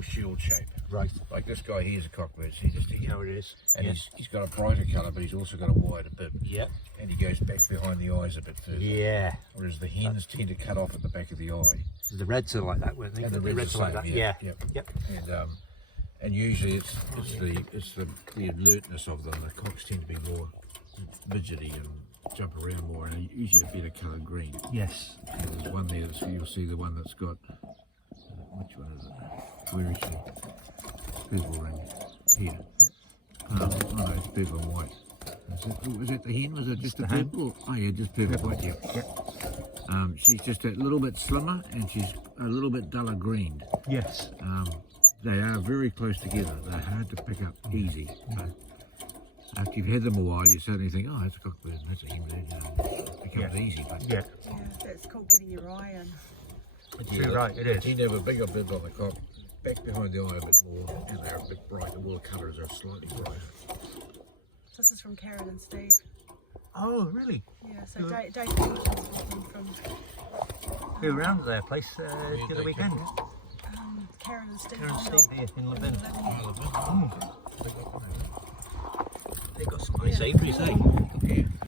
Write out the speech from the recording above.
more shield shape. Right. Like this guy here's a cockbird, see just here. How it is. And Yeah. he's got a brighter colour, but he's also got a wider bib. Yeah. And he goes back behind the eyes a bit further. Yeah. Whereas the hens tend to cut off at the back of the eye. The reds are like that, weren't they? And the reds are like same, that. yeah. Yeah. Yep. And usually it's the alertness of them. The cocks tend to be more midgety and jump around more, and are usually a better coloured green. Yes. And there's one there that's, you'll see the one that's got which one is it? Where is she? Purple ring here. Oh no, it's purple and white. Was that the hen? Was it just the purple? Oh yeah, just purple and white. Yeah. She's just a little bit slimmer and she's a little bit duller green. Yes. They are very close together. They're hard to pick up easy. After you've had them a while, you suddenly think, oh, that's a cockbird, and that's a hen bird. It becomes easy. But Yeah. Yeah, that's called getting your eye in. You're right, it is. You need to have a bigger bib on the cock, back behind the eye a bit more, and they're a bit brighter. All the colours are slightly brighter. This is from Karen and Steve. Oh, really? Yeah, so Dave teaches with them from We were around their place the other weekend. Karen and Steve. Karen and Steve here in Levin. Oh, They've got some nice apiaries, eh? yeah.